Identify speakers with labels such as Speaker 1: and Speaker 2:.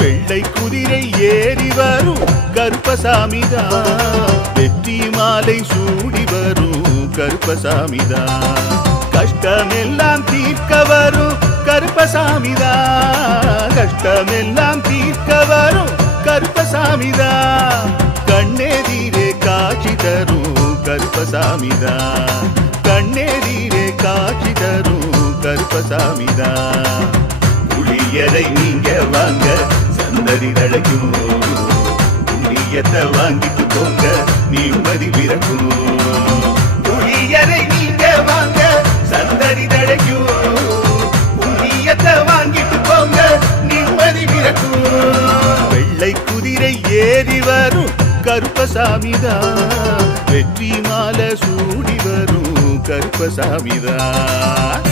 Speaker 1: வெள்ளை குதிரை ஏறி வரும். கருப்பசாமிதா வெற்றி மாலை சூடி வரும். கருப்பசாமிதா கஷ்டமெல்லாம் தீர்க்க வரும். கருப்பசாமிதா கஷ்டமெல்லாம் தீர்க்க வரும். கருப்பசாமிதா கண்ணெதிரே காட்சி தரும். கருப்பசாமிதா கண்ணெதிரே காட்சி தரும். கருப்பசாமிதா புளியலை நீங்க வாங்க. சந்ததி நடக்கும் புண்ணியத்தை வாங்கிட்டு போங்க நிம்மதி பிறக்கும் புளியரை நீங்க வாங்க சந்ததி தழைக்கும் புண்ணியத்தை வாங்கிட்டு போங்க நிம்மதி பிறக்கும் வெள்ளை குதிரை ஏறி வரும் கருப்பசாமிதான் வெற்றி மாலை சூடி வரும் கருப்பசாமிதான்